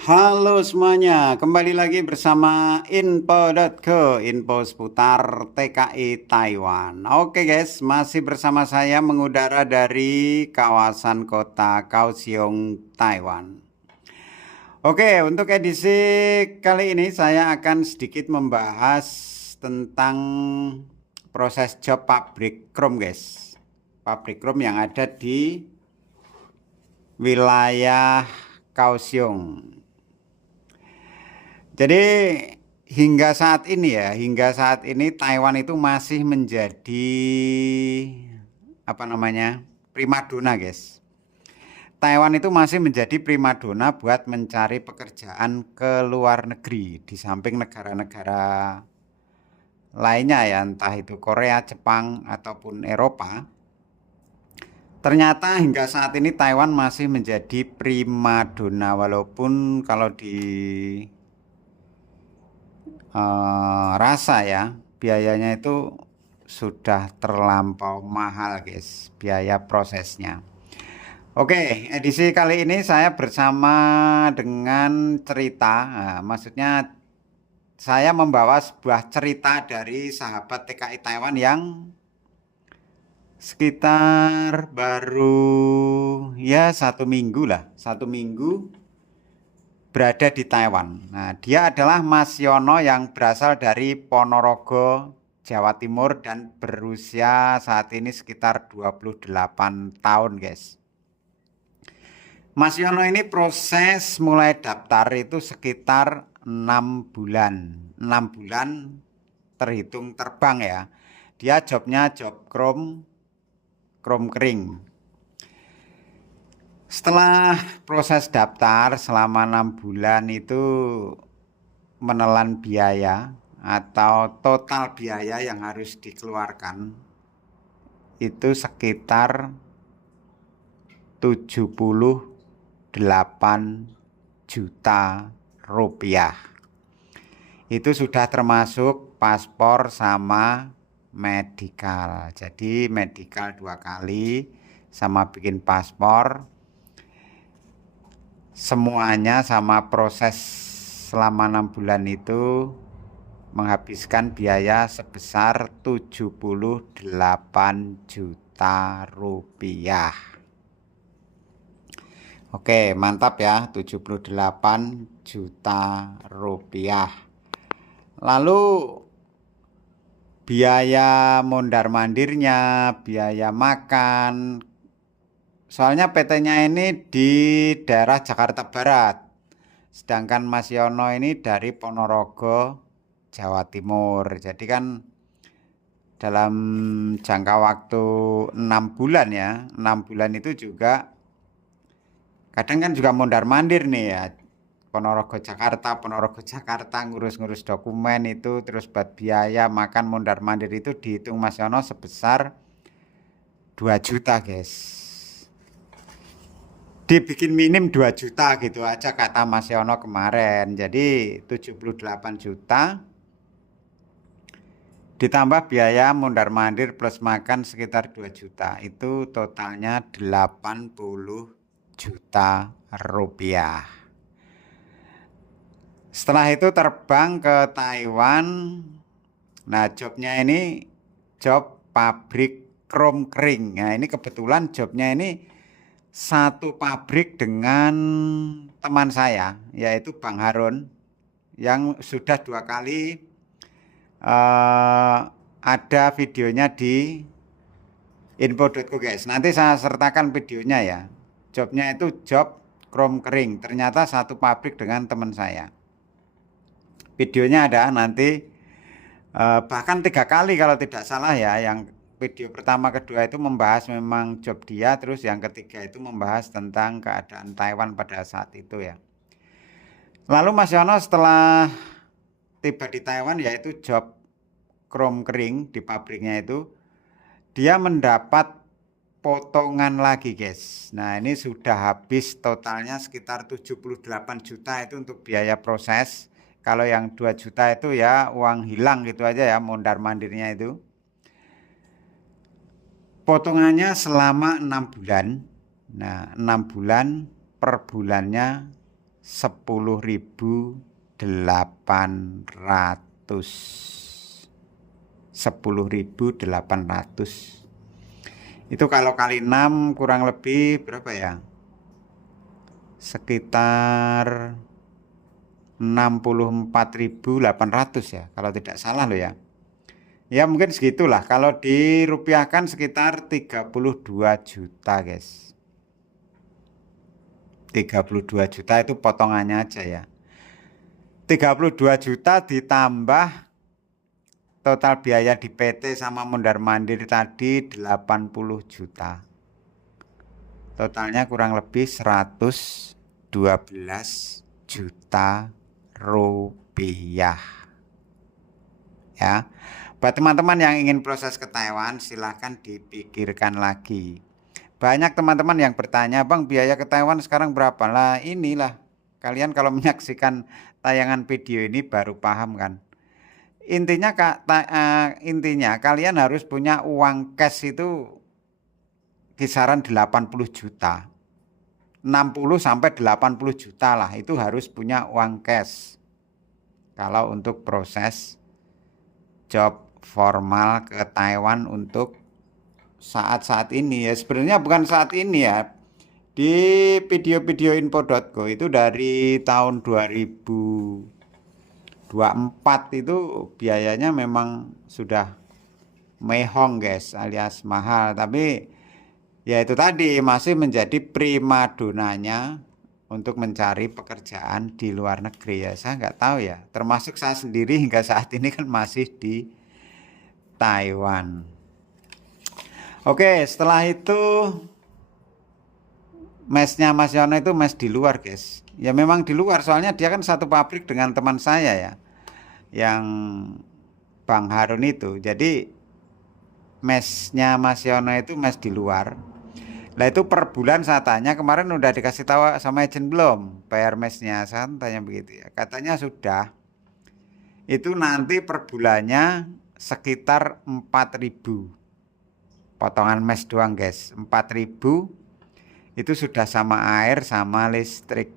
Halo semuanya, kembali lagi bersama info.co, info seputar TKI Taiwan. Oke guys, masih bersama saya mengudara dari kawasan kota Kaohsiung, Taiwan. Oke, untuk edisi kali ini saya akan sedikit membahas tentang proses job pabrik krom guys. Pabrik krom yang ada di wilayah Kaohsiung. Jadi hingga saat ini Taiwan itu masih menjadi primadona, guys. Taiwan itu masih menjadi primadona buat mencari pekerjaan ke luar negeri di samping negara-negara lainnya ya, entah itu Korea, Jepang ataupun Eropa. Ternyata hingga saat ini Taiwan masih menjadi primadona walaupun kalau di rasa ya biayanya itu sudah terlampau mahal guys, biaya prosesnya. Oke, edisi kali ini saya bersama dengan cerita, maksudnya saya membawa sebuah cerita dari sahabat TKI Taiwan yang sekitar baru ya 1 minggu lah, 1 minggu berada di Taiwan. Nah, dia adalah Mas Yono yang berasal dari Ponorogo, Jawa Timur dan berusia saat ini sekitar 28 tahun, guys. Mas Yono ini proses mulai daftar itu sekitar 6 bulan. 6 bulan terhitung terbang ya. Dia jobnya job krom kering. Setelah proses daftar selama 6 bulan itu menelan biaya atau total biaya yang harus dikeluarkan itu sekitar 78 juta rupiah. Itu sudah termasuk paspor sama medikal. Jadi medikal 2 kali sama bikin paspor. Semuanya sama proses selama 6 bulan itu menghabiskan biaya sebesar 78 juta rupiah. Oke, mantap ya, 78 juta rupiah. Lalu biaya mondar-mandirnya, biaya makan. Soalnya PT-nya ini di daerah Jakarta Barat. Sedangkan Mas Yono ini dari Ponorogo, Jawa Timur. Jadi kan dalam jangka waktu 6 bulan ya. 6 bulan itu juga kadang kan juga mondar-mandir nih ya. Ponorogo Jakarta ngurus-ngurus dokumen itu terus buat biaya makan mondar-mandir itu dihitung Mas Yono sebesar 2 juta guys. Dibikin minim 2 juta gitu aja kata Mas Yono kemarin. Jadi 78 juta ditambah biaya mondar-mandir plus makan sekitar 2 juta. Itu totalnya 80 juta rupiah. Setelah itu terbang ke Taiwan. Nah, jobnya ini job pabrik krom kering. Nah, ini kebetulan jobnya ini satu pabrik dengan teman saya, yaitu Bang Harun, yang sudah 2 kali ada videonya di info.co guys. Nanti saya sertakan videonya ya. Jobnya itu job krom kering. Ternyata satu pabrik dengan teman saya. Videonya ada nanti bahkan 3 kali kalau tidak salah ya. Yang video pertama, kedua itu membahas memang job dia, terus yang ketiga itu membahas tentang keadaan Taiwan pada saat itu ya. Lalu Mas Yono setelah tiba di Taiwan yaitu job krom kering di pabriknya itu, dia mendapat potongan lagi guys. Nah ini sudah habis totalnya sekitar 78 juta itu untuk biaya proses. Kalau yang 2 juta itu ya uang hilang gitu aja ya, mondar mandirnya itu. Potongannya selama 6 bulan. Nah, 6 bulan per bulannya 10.800. 10.800. Itu kalau kali 6 kurang lebih berapa ya? Sekitar 64.800 ya, kalau tidak salah loh ya. Ya mungkin segitulah, kalau dirupiahkan sekitar 32 juta guys. 32 juta itu potongannya aja ya. 32 juta ditambah total biaya di PT sama mondar-mandir tadi 80 juta. Totalnya kurang lebih 112 juta rupiah. Ya. Buat teman-teman yang ingin proses ke Taiwan, silahkan dipikirkan lagi. Banyak teman-teman yang bertanya, Bang, biaya ke Taiwan sekarang berapa? Lah inilah, kalian kalau menyaksikan tayangan video ini baru paham kan. Intinya kalian harus punya uang cash itu kisaran 80 juta. 60 sampai 80 juta lah, itu harus punya uang cash. Kalau untuk proses job formal ke Taiwan untuk saat-saat ini ya, sebenarnya bukan saat ini ya. Di video-video info.go itu dari tahun 2024 itu biayanya memang sudah mehong guys, alias mahal. Tapi ya itu tadi masih menjadi primadonanya untuk mencari pekerjaan di luar negeri ya. Saya nggak tahu ya, termasuk saya sendiri hingga saat ini kan masih di Taiwan. Oke, setelah itu mesnya Mas Yono itu mes di luar guys. Ya memang di luar, soalnya dia kan satu pabrik dengan teman saya ya, yang Bang Harun itu. Jadi mesnya Mas Yono itu mes di luar. Nah itu per bulan saya tanya, kemarin udah dikasih tahu sama agent belum bayar mesnya? Saya tanya begitu ya. Katanya sudah. Itu nanti per bulannya sekitar 4.000. Potongan mes doang guys. 4.000 itu sudah sama air sama listrik.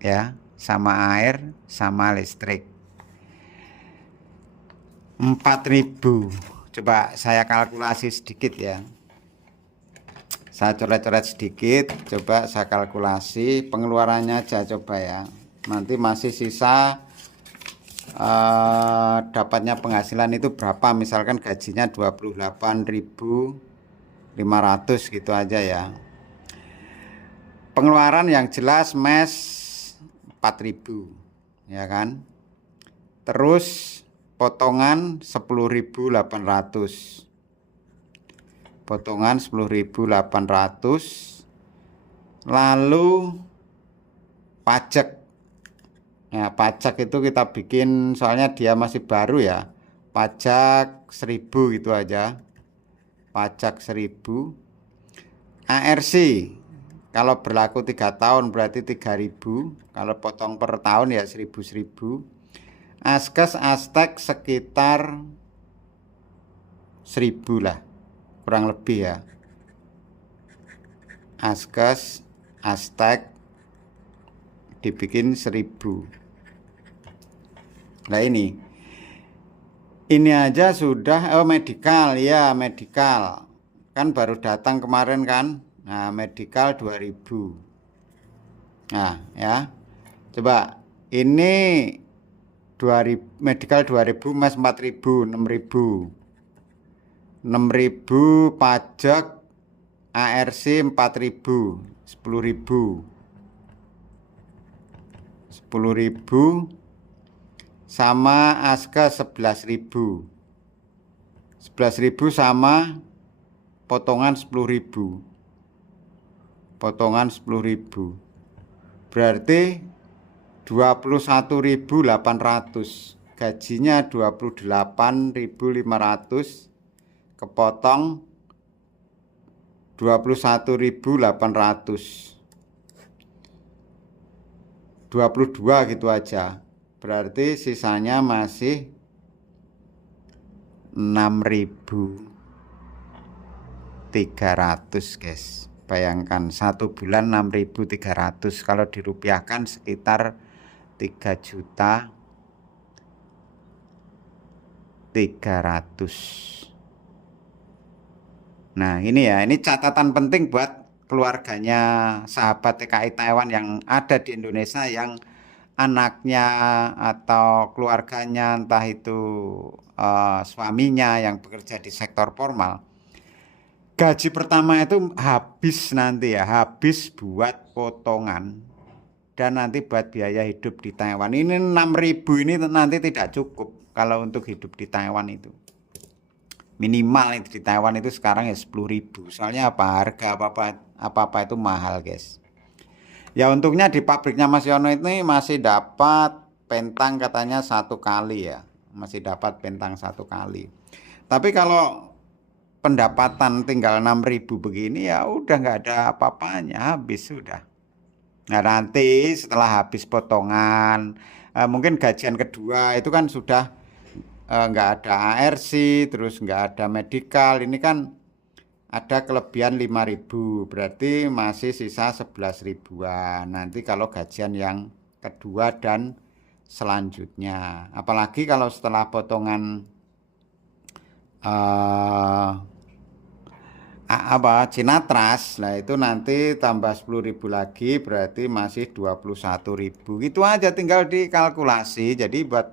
Ya, sama air sama listrik. 4.000. Coba saya kalkulasi sedikit ya. Saya coret-coret sedikit, coba saya kalkulasi pengeluarannya aja coba ya. Nanti masih sisa dapatnya penghasilan itu berapa, misalkan gajinya 28.500 gitu aja ya. Pengeluaran yang jelas mes 4.000 ya kan. Terus potongan 10.800. Potongan 10.800. Lalu pajak. Ya, pajak itu kita bikin, soalnya dia masih baru ya. Pajak 1.000 gitu aja. Pajak 1.000. ARC kalau berlaku 3 tahun berarti 3.000. Kalau potong per tahun ya 1.000. Askes Astek sekitar 1.000 lah, kurang lebih ya. Askes Astek dibikin 1.000. Nah ini aja sudah. Medical ya, medical kan baru datang kemarin kan. Nah medical 2.000. Nah ya, coba ini 2.000 medical 2.000 mas 4.000, 6.000. 6.000 pajak ARC 4.000, 10.000. 10.000 sama aska 11.000. 11.000 sama potongan 10.000. Potongan 10.000. Berarti 21.800. Gajinya 28.500 kepotong 21.800. 22 gitu aja. Berarti sisanya masih 6.300 guys. Bayangkan 1 bulan 6.300, kalau dirupiahkan sekitar 3.300.000. Nah, ini ya, ini catatan penting buat keluarganya sahabat TKI Taiwan yang ada di Indonesia, yang anaknya atau keluarganya, entah itu suaminya yang bekerja di sektor formal, gaji pertama itu habis nanti ya, habis buat potongan dan nanti buat biaya hidup di Taiwan. Ini 6.000 ini nanti tidak cukup kalau untuk hidup di Taiwan itu. Minimal itu di Taiwan itu sekarang ya 10.000. Soalnya apa? Harga apa-apa itu mahal, guys. Ya untungnya di pabriknya Mas Yono ini masih dapat pentang katanya 1 kali ya. Masih dapat pentang 1 kali. Tapi kalau pendapatan tinggal 6.000 begini ya udah nggak ada apa-apanya, habis sudah. Nah nanti setelah habis potongan, mungkin gajian kedua itu kan sudah nggak ada ARC, terus nggak ada medical, ini kan ada kelebihan 5.000, berarti masih sisa 11.000-an nanti kalau gajian yang kedua dan selanjutnya. Apalagi kalau setelah potongan Cinatras, nah itu nanti tambah 10.000 lagi, berarti masih 21.000. Itu aja, tinggal dikalkulasi. Jadi buat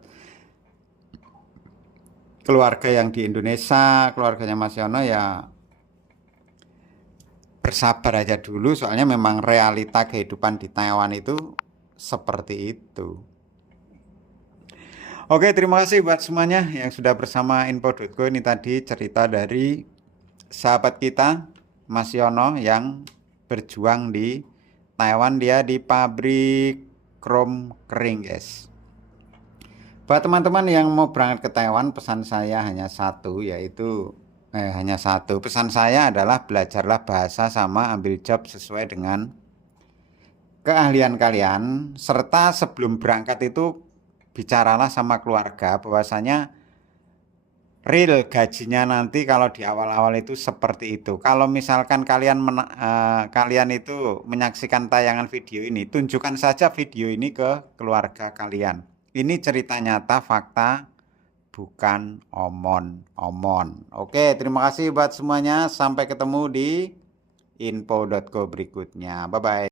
keluarga yang di Indonesia, keluarganya Mas Yono ya bersabar aja dulu, soalnya memang realita kehidupan di Taiwan itu seperti itu. Oke, terima kasih buat semuanya yang sudah bersama Info.co. Ini tadi cerita dari sahabat kita Mas Yono yang berjuang di Taiwan, dia di pabrik krom kering, guys. Buat teman-teman yang mau berangkat ke Taiwan, pesan saya hanya satu, yaitu pesan saya adalah belajarlah bahasa sama ambil job sesuai dengan keahlian kalian, serta sebelum berangkat itu bicaralah sama keluarga bahwasanya real gajinya nanti kalau di awal-awal itu seperti itu. Kalau misalkan kalian itu menyaksikan tayangan video ini, tunjukkan saja video ini ke keluarga kalian. Ini cerita nyata, fakta, bukan omon-omon. Oke, terima kasih buat semuanya. Sampai ketemu di info.co berikutnya. Bye-bye.